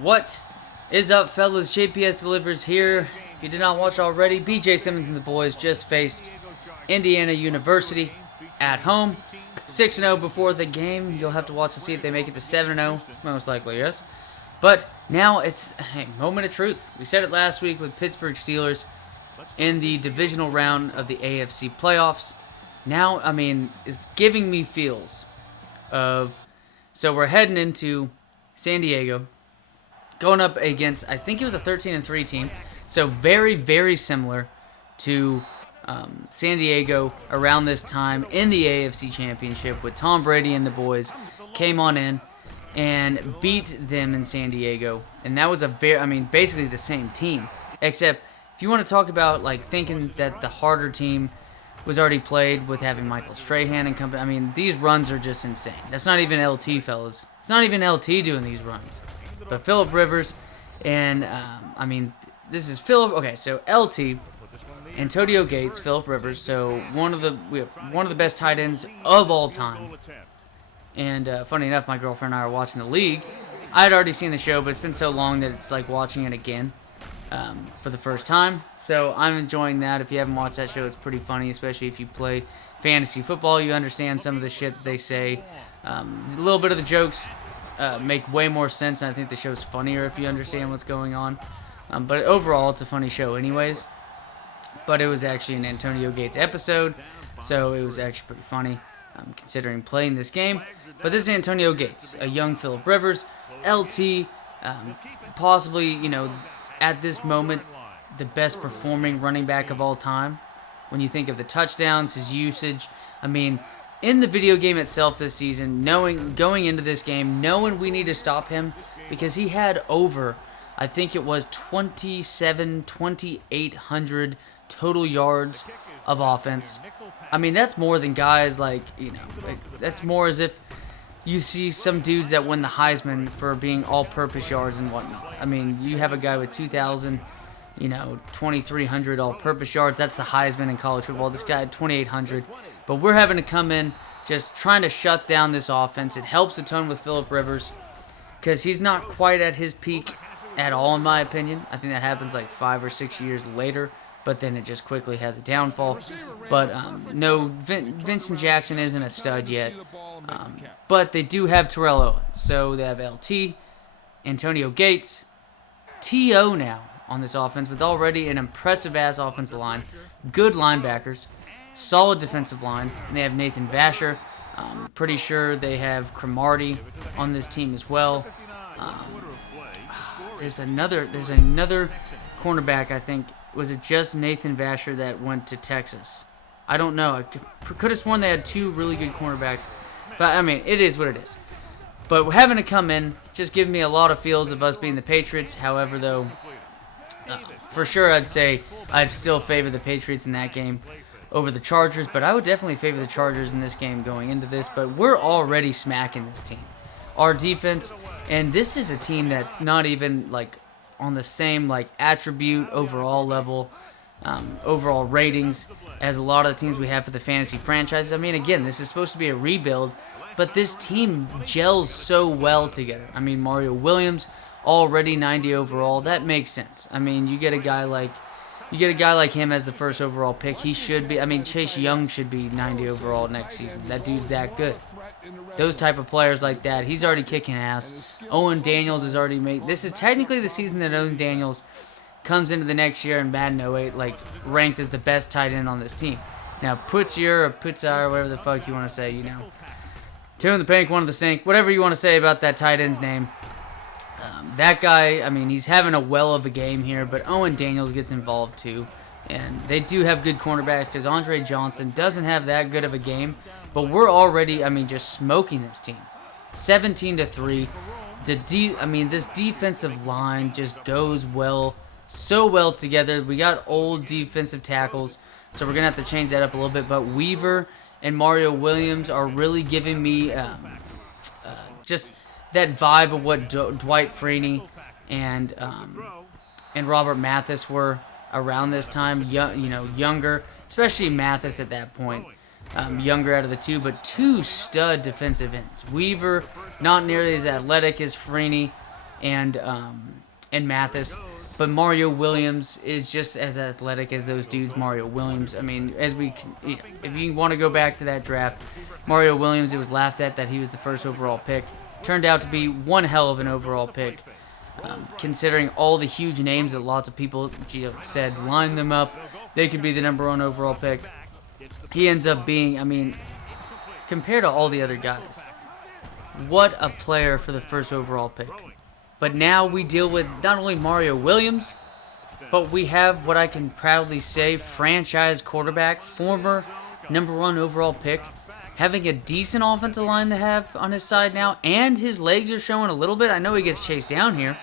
What is up, fellas? JPS delivers here. If you did not watch already, BJ Simmons and the boys just faced Indiana University at home. 6-0 before the game. You'll have to watch to see if they make it to 7-0. Most likely, yes. But now it's a moment of truth. We said it last week with Pittsburgh Steelers in the divisional round of the AFC playoffs. Now, it's giving me feels of... So we're heading into San Diego, going up against, I think it was a 13-3 team. So very, very similar to San Diego around this time in the AFC Championship with Tom Brady and the boys came on in and beat them in San Diego. And that was basically the same team. Except if you want to talk about thinking that the harder team was already played with having Michael Strahan and company. These runs are just insane. That's not even LT, fellas. It's not even LT doing these runs. But Phillip Rivers and, this is Phillip. Okay, so LT, Antonio Gates, Phillip Rivers. So one of the best tight ends of all time. And funny enough, my girlfriend and I are watching the league. I had already seen the show, but it's been so long that it's like watching it again for the first time. So I'm enjoying that. If you haven't watched that show, it's pretty funny, especially if you play fantasy football. You understand some of the shit that they say. A little bit of the jokes make way more sense, and I think the show's funnier if you understand what's going on. But overall, it's a funny show anyways. But it was actually an Antonio Gates episode, so it was actually pretty funny considering playing this game. But this is Antonio Gates, a young Phillip Rivers, LT, possibly, at this moment, the best performing running back of all time. When you think of the touchdowns, his usage, in the video game itself this season, going into this game, knowing we need to stop him because he had over, I think it was 2,800 total yards of offense. That's more than guys that's more as if you see some dudes that win the Heisman for being all-purpose yards and whatnot. You have a guy with 2,000, 2,300 all-purpose yards. That's the Heisman in college football. This guy had 2,800. But we're having to come in just trying to shut down this offense. It helps a ton with Phillip Rivers because he's not quite at his peak at all, in my opinion. I think that happens 5 or 6 years later, but then it just quickly has a downfall. But no, Vincent Jackson isn't a stud yet. But they do have Terrell Owens. So they have LT, Antonio Gates, T.O. now on this offense with already an impressive-ass offensive line, good linebackers, solid defensive line, and they have Nathan Vasher. Pretty sure they have Cromartie on this team as well. There's another cornerback, I think. Was it just Nathan Vasher that went to Texas? I don't know. I could have sworn they had two really good cornerbacks. But, it is what it is. But we're having to come in, just giving me a lot of feels of us being the Patriots. However, though, for sure I'd say I'd still favor the Patriots in that game over the Chargers. But I would definitely favor the Chargers in this game going into this. But we're already smacking this team. Our defense, and this is a team that's not even, on the same, attribute, overall level, overall ratings as a lot of the teams we have for the fantasy franchises. Again, this is supposed to be a rebuild, but this team gels so well together. Mario Williams, already 90 overall. That makes sense. You get a guy like him as the first overall pick. He should be. Chase Young should be 90 overall next season. That dude's that good. Those type of players like that, he's already kicking ass. Owen Daniels is already made. This is technically the season that Owen Daniels comes into the next year in Madden 08, ranked as the best tight end on this team. Now, Putzier or Putzar, whatever the fuck you want to say, two in the pink, one in the stink, whatever you want to say about that tight end's name. That guy, he's having a well of a game here, but Owen Daniels gets involved too. And they do have good cornerbacks because Andre Johnson doesn't have that good of a game. But we're already, just smoking this team. 17-3. This defensive line just goes so well together. We got old defensive tackles, so we're going to have to change that up a little bit. But Weaver and Mario Williams are really giving me just that vibe of what Dwight Freeney and Robert Mathis were around this time. Younger, especially Mathis at that point. Younger out of the two, but two stud defensive ends. Weaver, not nearly as athletic as Freeney, and Mathis. But Mario Williams is just as athletic as those dudes. Mario Williams. I mean, if you want to go back to that draft, Mario Williams, it was laughed at that he was the first overall pick. Turned out to be one hell of an overall pick, considering all the huge names that lots of people said line them up. They could be the #1 overall pick. He ends up being, I mean, compared to all the other guys, what a player for the first overall pick. But now we deal with not only Mario Williams, but we have what I can proudly say, franchise quarterback, former #1 overall pick, having a decent offensive line to have on his side now, and his legs are showing a little bit. I know he gets chased down here,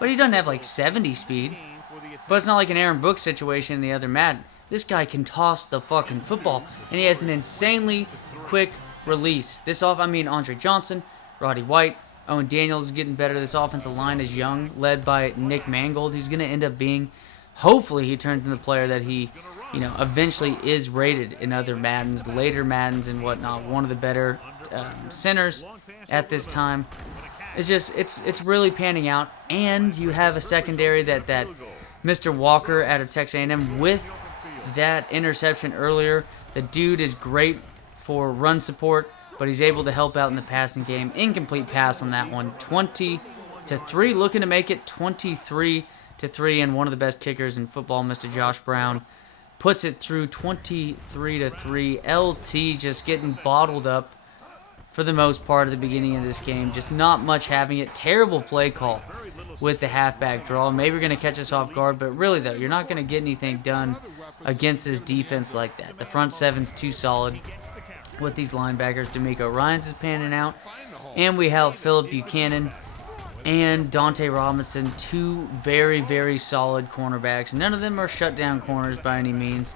but he doesn't have like 70 speed. But it's not like an Aaron Brooks situation in the other Madden. This guy can toss the fucking football, and he has an insanely quick release. Andre Johnson, Roddy White, Owen Daniels is getting better. This offensive line is young, led by Nick Mangold, who's going to end up being, hopefully he turns into the player that he, eventually is rated in other Maddens, later Maddens and whatnot. One of the better centers at this time. It's really panning out, and you have a secondary that Mr. Walker out of Texas A&M with that interception earlier. The dude is great for run support, but he's able to help out in the passing game. Incomplete pass on that one. 20-3, looking to make it 23-3, and one of the best kickers in football, Mr. Josh Brown, puts it through 23-3. LT just getting bottled up for the most part of the beginning of this game. Just not much having it. Terrible play call with the halfback draw. Maybe you're going to catch us off guard, but really, though, you're not going to get anything done against this defense like that. The front seven's too solid with these linebackers. D'Amico Ryans is panning out, and we have Phillip Buchanan and Dante Robinson, two very, very solid cornerbacks. None of them are shutdown corners by any means,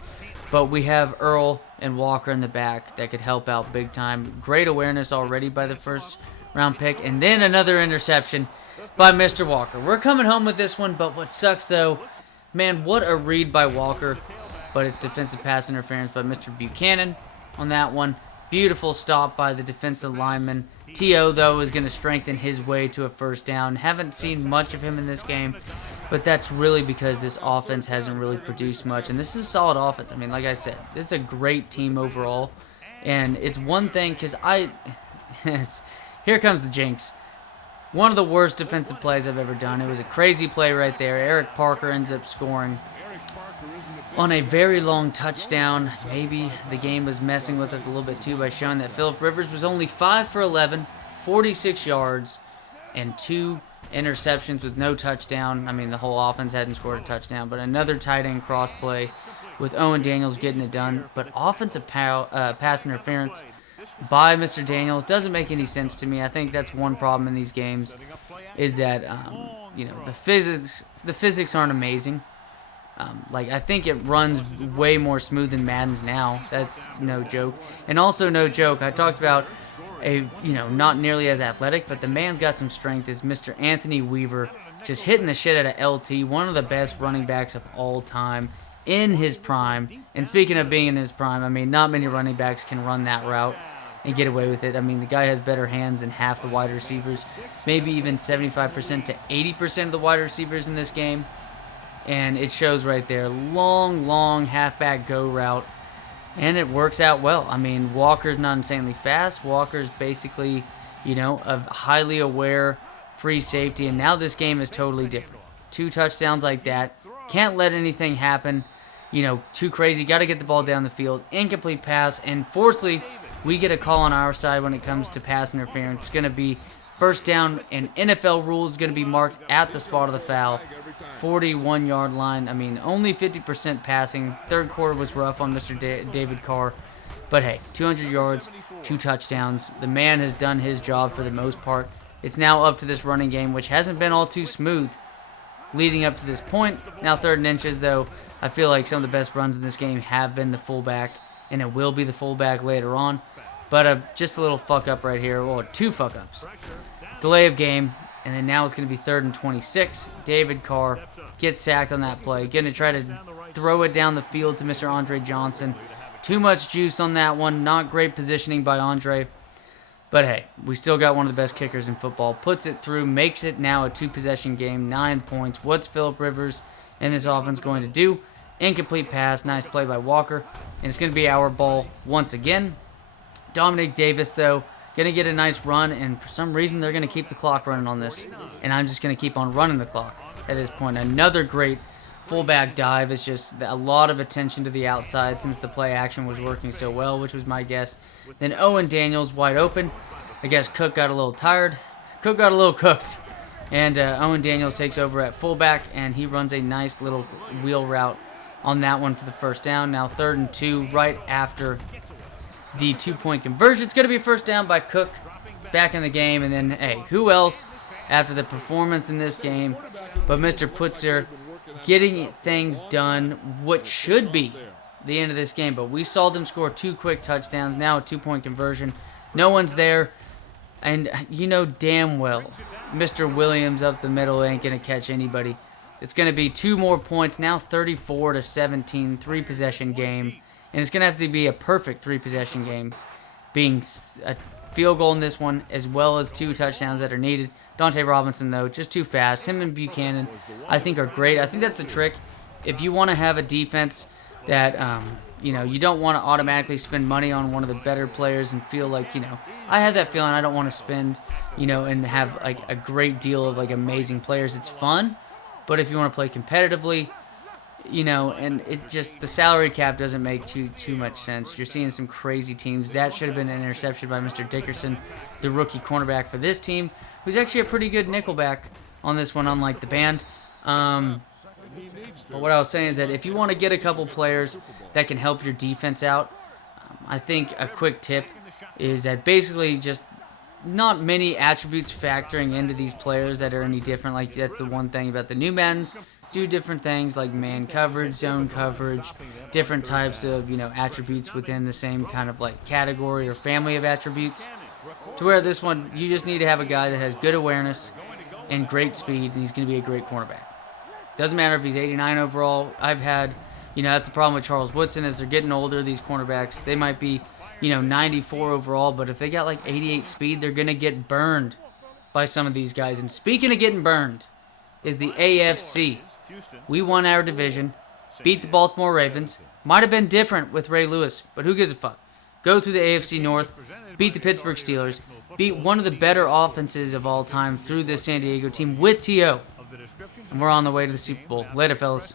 but we have Earl and Walker in the back that could help out big time. Great awareness already by the first round pick, and then another interception by Mr. Walker. We're coming home with this one, but what sucks though, man, what a read by Walker, but it's defensive pass interference by Mr. Buchanan on that one. Beautiful stop by the defensive lineman. T.O., though, is going to strengthen his way to a first down. Haven't seen much of him in this game, but that's really because this offense hasn't really produced much. And this is a solid offense. I mean, like I said, this is a great team overall. And it's one thing, because here comes the jinx. One of the worst defensive plays I've ever done. It was a crazy play right there. Eric Parker ends up scoring on a very long touchdown. Maybe the game was messing with us a little bit too by showing that Phillip Rivers was only 5 for 11, 46 yards, and 2 interceptions with no touchdown. I mean, the whole offense hadn't scored a touchdown, but another tight end cross play with Owen Daniels getting it done. But offensive pass interference by Mr. Daniels doesn't make any sense to me. I think that's one problem in these games, is that the physics aren't amazing. I think it runs way more smooth than Madden's now. That's no joke. And also no joke, I talked about not nearly as athletic, but the man's got some strength, is Mr. Anthony Weaver, just hitting the shit out of LT, one of the best running backs of all time in his prime. And speaking of being in his prime, I mean, not many running backs can run that route and get away with it. I mean, the guy has better hands than half the wide receivers, maybe even 75% to 80% of the wide receivers in this game. And it shows right there. Long halfback go route. And it works out well. I mean, Walker's not insanely fast. Walker's basically, a highly aware free safety. And now this game is totally different. 2 touchdowns like that. Can't let anything happen, too crazy. Got to get the ball down the field. Incomplete pass. And fortunately, we get a call on our side when it comes to pass interference. It's going to be first down, and NFL rules is going to be marked at the spot of the foul. 41-yard line. I mean, only 50% passing. Third quarter was rough on Mr. David Carr. But hey, 200 yards, 2 touchdowns. The man has done his job for the most part. It's now up to this running game, which hasn't been all too smooth leading up to this point. Now 3rd and inches, though, I feel like some of the best runs in this game have been the fullback, and it will be the fullback later on. But just a little fuck-up right here. Well, 2 fuck-ups. Delay of game. And then now it's going to be 3rd and 26. David Carr gets sacked on that play. Going to try to throw it down the field to Mr. Andre Johnson. Too much juice on that one. Not great positioning by Andre. But hey, we still got one of the best kickers in football. Puts it through, makes it now a 2-possession game, 9 points. What's Phillip Rivers and this offense going to do? Incomplete pass, nice play by Walker. And it's going to be our ball once again. Dominic Davis, though, going to get a nice run. And for some reason, they're going to keep the clock running on this. And I'm just going to keep on running the clock at this point. Another great fullback dive. Is just a lot of attention to the outside since the play action was working so well, which was my guess. Then Owen Daniels wide open. I guess Cook got a little tired. Cook got a little cooked. And Owen Daniels takes over at fullback, and he runs a nice little wheel route on that one for the first down. Now 3rd and 2 right after the 2-point conversion. It's going to be a first down by Cook back in the game. And then, hey, who else after the performance in this game but Mr. Putzer getting things done, what should be the end of this game. But we saw them score 2 quick touchdowns, now a 2-point conversion. No one's there, and you know damn well Mr. Williams up the middle ain't going to catch anybody. It's going to be 2 more points, now 34-17, 3-possession game. And it's going to have to be a perfect 3-possession game, being a field goal in this one, as well as 2 touchdowns that are needed. Dante Robinson, though, just too fast. Him and Buchanan, I think, are great. I think that's the trick. If you want to have a defense that, you don't want to automatically spend money on one of the better players and feel like, I have that feeling I don't want to spend, and have, like, a great deal of, like, amazing players. It's fun, but if you want to play competitively, and it just, the salary cap doesn't make too much sense. You're seeing some crazy teams. That should have been an interception by Mr. Dickerson, the rookie cornerback for this team, who's actually a pretty good nickelback on this one, unlike the band. But what I was saying is that if you want to get a couple players that can help your defense out, I think a quick tip is that basically just not many attributes factoring into these players that are any different. Like, that's the one thing about the new Maddens. Do different things like man coverage, zone coverage, different types of, attributes within the same kind of like category or family of attributes. To where this one, you just need to have a guy that has good awareness and great speed, and he's going to be a great cornerback. Doesn't matter if he's 89 overall. I've had, that's the problem with Charles Woodson. As they're getting older, these cornerbacks, they might be, 94 overall, but if they got like 88 speed, they're going to get burned by some of these guys. And speaking of getting burned, is the AFC. We won our division, beat the Baltimore Ravens. Might have been different with Ray Lewis, but who gives a fuck? Go through the AFC North, beat the Pittsburgh Steelers, beat one of the better offenses of all time through this San Diego team with T.O. And we're on the way to the Super Bowl. Later, fellas.